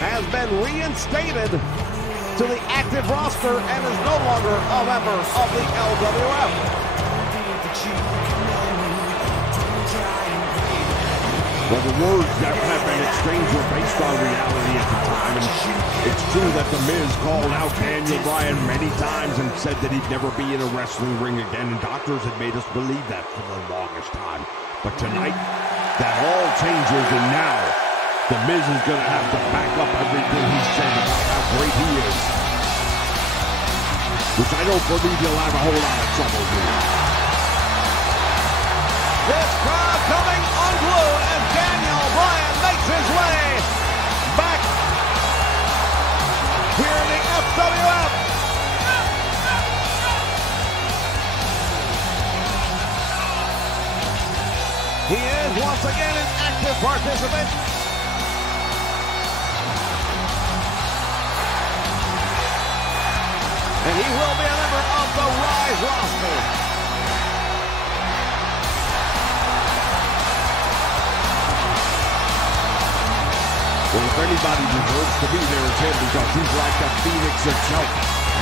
has been reinstated to the active roster and is no longer a member of the LWF. Well, the words that have been exchanged were based on reality at the time, and it's true that The Miz called out Daniel Bryan many times and said that he'd never be in a wrestling ring again, and doctors had made us believe that for the longest time. But tonight, that all changes, and now The Miz is going to have to back up everything he said about how great he is, which I don't believe he'll have a whole lot of trouble doing. This crowd coming unglued as Daniel Bryan makes his way back here in the FWF. He is once again an active participant. And he will be a member of the Rise roster. Well, if anybody deserves to be there, it's him, because he's like the Phoenix itself.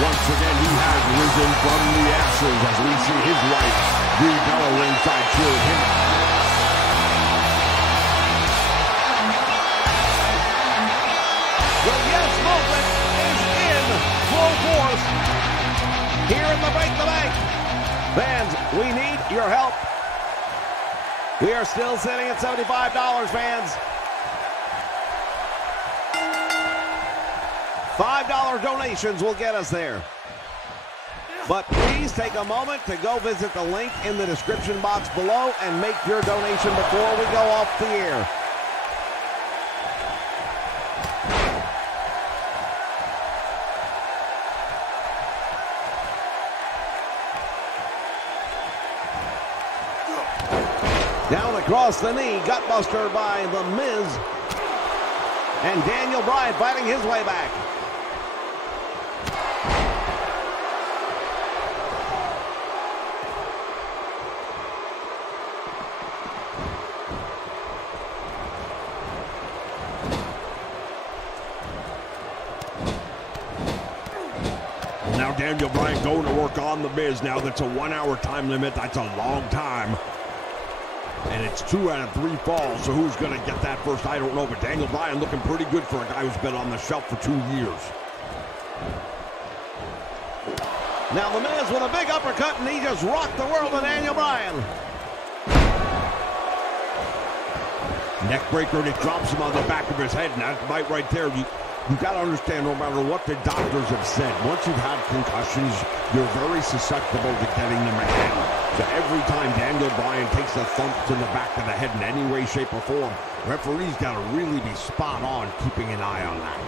Once again, he has risen from the ashes as we see his wife, Brie Bella, ringside cheering him on. The yes movement is in full force here in the Break the Bank. Fans, we need your help. We are still sitting at $75, fans. $5 donations will get us there. But please take a moment to go visit the link in the description box below and make your donation before we go off the air. Down across the knee, gutbuster by The Miz. And Daniel Bryan fighting his way back. Now Daniel Bryan going to work on The Miz. Now that's a 1 hour time limit. That's a long time. And it's 2 out of 3 falls, so who's going to get that first? I don't know, but Daniel Bryan looking pretty good for a guy who's been on the shelf for 2 years. Now The Miz with a big uppercut, and he just rocked the world of Daniel Bryan. Neckbreaker, and it drops him on the back of his head, and that bite right there, you got to understand, no matter what the doctors have said, once you've had concussions, you're very susceptible to getting them again. So every time Daniel Bryan takes a thump to the back of the head in any way, shape, or form, referees got to really be spot on keeping an eye on that.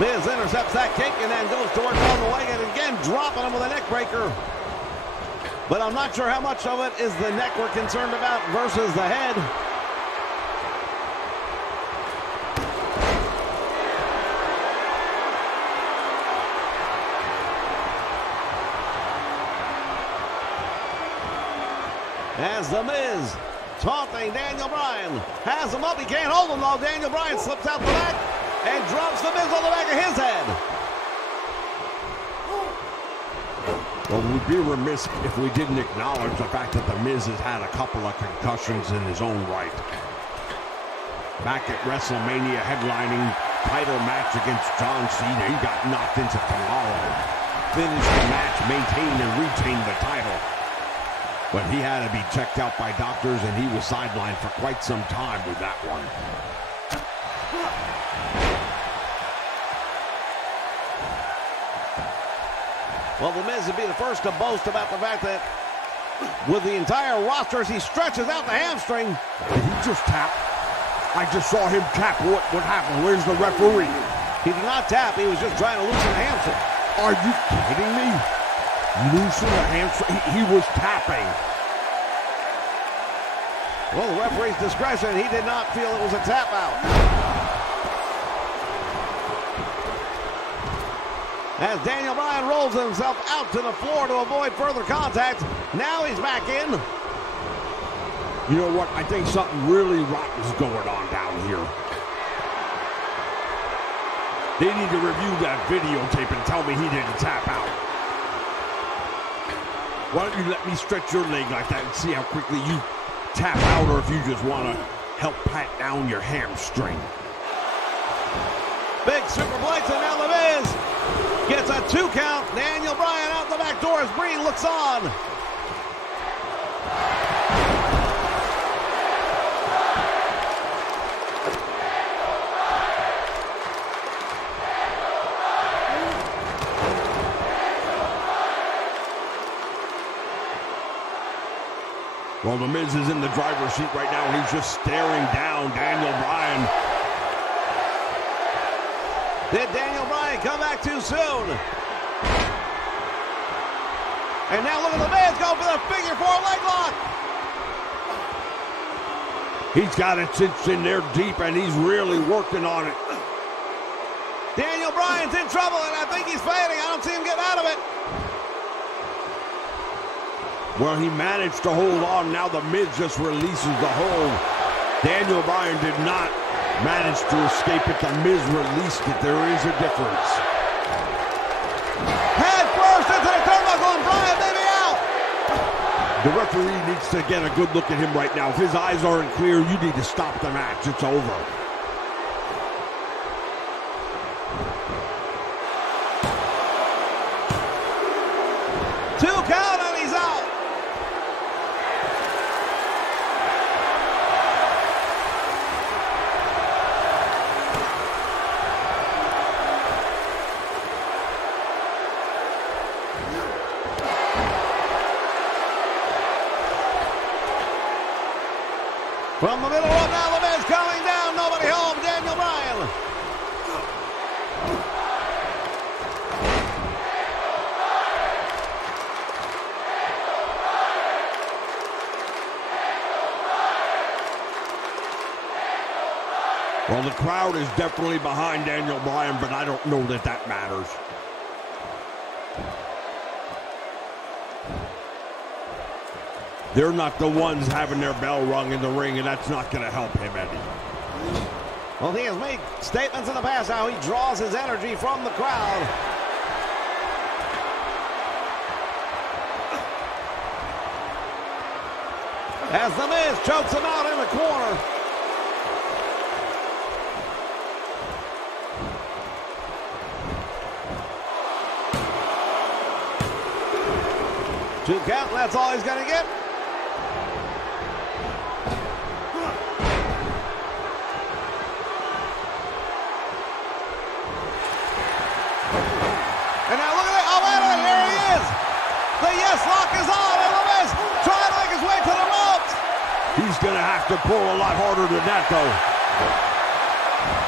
Miz intercepts that kick and then goes to work on the leg, and again dropping him with a neck breaker. But I'm not sure how much of it is the neck we're concerned about versus the head. As The Miz taunting Daniel Bryan, has him up, he can't hold him though. Daniel Bryan slips out the back and drops The Miz on the back of his head. Well, we'd be remiss if we didn't acknowledge the fact that The Miz has had a couple of concussions in his own right. Back at WrestleMania headlining title match against John Cena, he got knocked into tomorrow. Finished the match, maintained and retained the title. But he had to be checked out by doctors, and he was sidelined for quite some time with that one. Well, The Miz would be the first to boast about the fact that with the entire roster as he stretches out the hamstring. Did he just tap? I just saw him tap. What happened? Where's the referee? He did not tap. He was just trying to loosen the hamstring. Are you kidding me? Loosen the hamstring? He was tapping. Well, the referee's discretion. He did not feel it was a tap out. As Daniel Bryan rolls himself out to the floor to avoid further contact. Now he's back in. You know what? I think something really rotten's going on down here. They need to review that videotape and tell me he didn't tap out. Why don't you let me stretch your leg like that and see how quickly you tap out, or if you just want to help pat down your hamstring. Big superplex, and now The Miz gets a 2 count. Daniel Bryan out the back door as Breen looks on. Well, The Miz is in the driver's seat right now, and he's just staring down Daniel Bryan. Did Daniel Bryan come back too soon? And now look at The Miz go for the figure 4 leg lock. He's got it cinched in there deep, and he's really working on it. Daniel Bryan's in trouble, and I think he's fading. I don't see him getting out of it. Well, he managed to hold on. Now The Miz just releases the hold. Daniel Bryan did not manage to escape it. The Miz released it. There is a difference. Head first into the turnbuckle, and Bryan may be out. The referee needs to get a good look at him right now. If his eyes aren't clear, you need to stop the match. It's over. Two count, and he's out. From the middle rope now, The Miz coming down. Nobody home. Daniel Bryan. Well, the crowd is definitely behind Daniel Bryan, but I don't know that that matters. They're not the ones having their bell rung in the ring, and that's not going to help him any. Well, he has made statements in the past how he draws his energy from the crowd. As The Miz chokes him out in the corner. Two count, that's all he's going to get. And now look at it. Oh, wait a minute. Here he is. The yes lock is on. And The Miz trying to make his way to the ropes. He's going to have to pull a lot harder than that, though.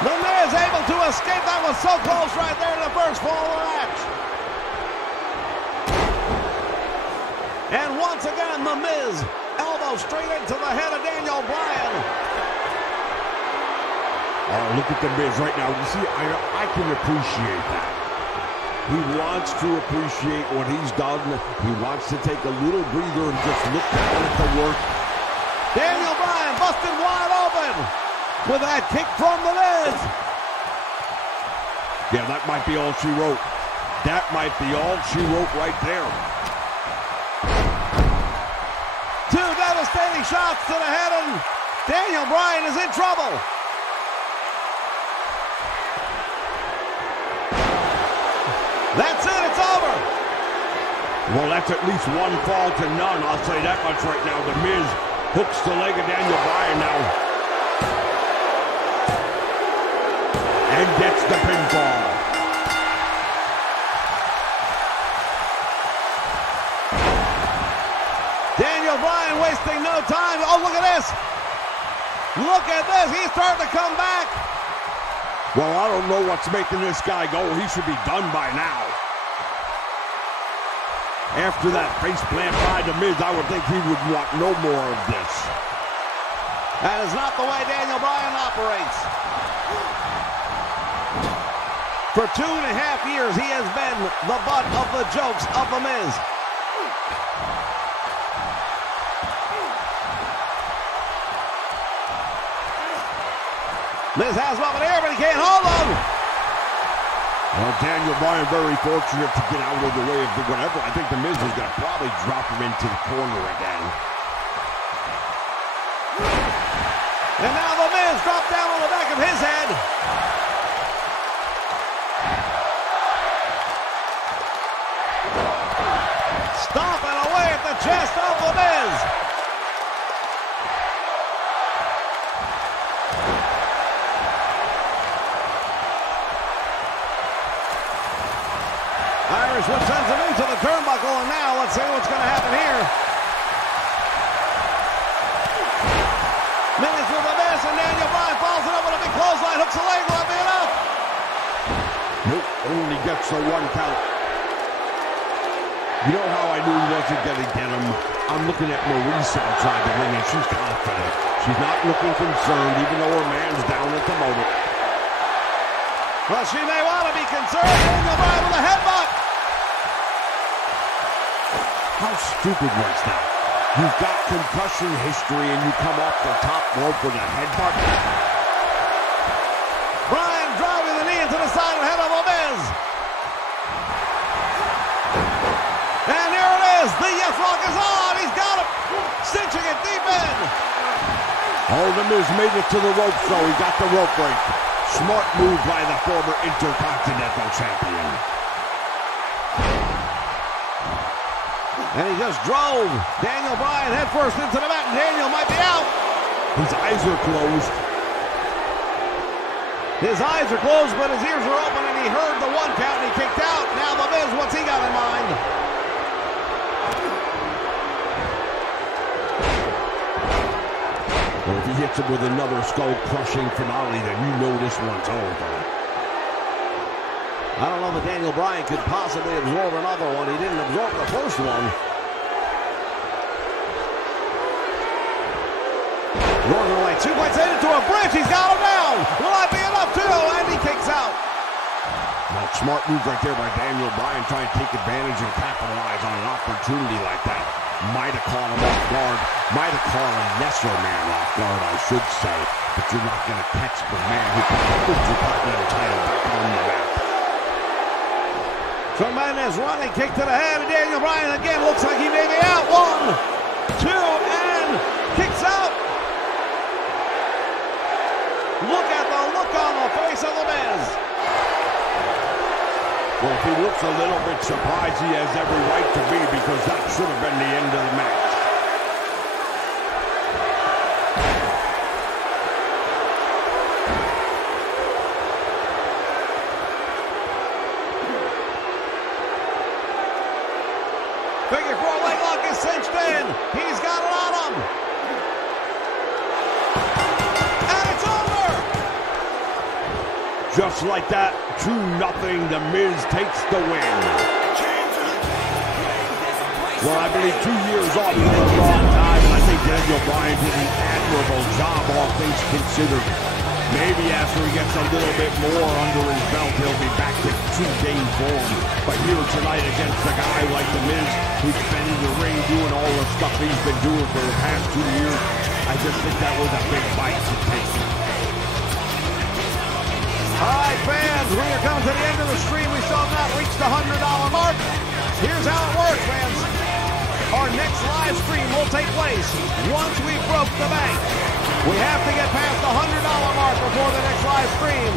The Miz able to escape. That was so close right there in the first fall of the match. And once again, The Miz elbow straight into the head of Daniel Bryan. Oh, look at The Miz right now. You see, I can appreciate that. He wants to appreciate what he's done. He wants to take a little breather and just look down at the work. Daniel Bryan busted wide open with that kick from The Miz. Yeah, that might be all she wrote. That might be all she wrote right there. devastating shots to the head, and Daniel Bryan is in trouble. That's it, it's over. Well, that's at least one fall to none. I'll say that much right now. The Miz hooks the leg of Daniel Bryan now. And gets the pinfall. Daniel Bryan wasting no time. Oh, look at this. Look at this. He's starting to come back. Well, I don't know what's making this guy go. He should be done by now. After that face plant by the Miz, I would think he would want no more of this. That is not the way Daniel Bryan operates. For 2.5 years, he has been the butt of the jokes of the Miz. Miz has him up in the air, but he can't hold him. Well, Daniel Bryan very fortunate to get out of the way of the whatever. I think the Miz was going to probably drop him into the corner again. And now the Miz dropped down on the back of his head. Stomping away at the chest of the Miz. Irish whip sends him into the turnbuckle, and now let's see what's going to happen here. Minutes with the Miz, and Daniel Bryan follows it up with a big clothesline, hooks the leg, will that be enough? Nope, only gets the 1 count. You know how I knew he wasn't going to get him? I'm looking at Maurice outside the ring, and she's confident. She's not looking concerned, even though her man's down at the moment. Well, she may want to be concerned. Daniel Bryan with a headbutt. How stupid was that? You've got concussion history and you come off the top rope with a headbutt. Bryan driving the knee into the side of the head of the Miz. And here it is. The Yes Rock is on. He's got him. Cinching it deep in. Oh, the Miz made it to the rope, so he got the rope break. Smart move by the former Intercontinental Champion. And he just drove Daniel Bryan headfirst into the mat, and Daniel might be out. His eyes are closed. His eyes are closed, but his ears are open, and he heard the 1 count, and he kicked out. Now the Miz, what's he got in mind? Well, if he hits him with another skull-crushing finale, then you know this one's over. I don't know that Daniel Bryan could possibly absorb another one. He didn't absorb the first one. Northern Light suplex into a bridge. He's got him down. Will that be enough too? And he kicks out. Now, smart move right there by Daniel Bryan, trying to take advantage and capitalize on an opportunity like that. Might have caught him off guard. Might have caught a lesser man off guard, I should say. But you're not going to catch the man who put the Intercontinental title back on the map. Tremendous running kick to the head, and Daniel Bryan again looks like he may be out. 1, 2, and kicks out. Look at the look on the face of the Miz. Well, if he looks a little bit surprised, he has every right to be, because that should have been the end of the match. Figure 4 leg lock is cinched in. He's got it on him. And it's over. Just like that, 2-0, the Miz takes the win. Well, I believe 2 years off is a long time, and I think Daniel Bryan did an admirable job, all things considered. Maybe after he gets a little bit more under his belt, he'll be back to true game form. But here tonight against a guy like The Miz, who's been in the ring doing all the stuff he's been doing for the past 2 years, I just think that was a big bite to take. All right, fans, we are coming to the end of the stream. We still have not reached the $100 mark. Here's how it works, fans. Our next live stream will take place once we broke the bank. We have to get past the $100 mark before the next live stream.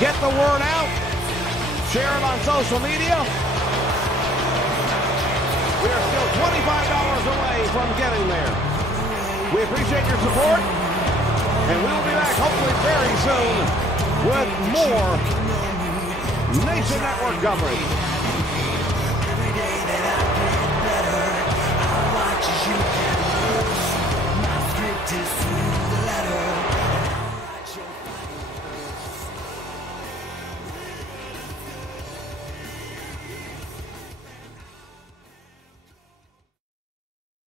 Get the word out. Share it on social media. We are still $25 away from getting there. We appreciate your support, and we will be back hopefully very soon with more Nation Network coverage.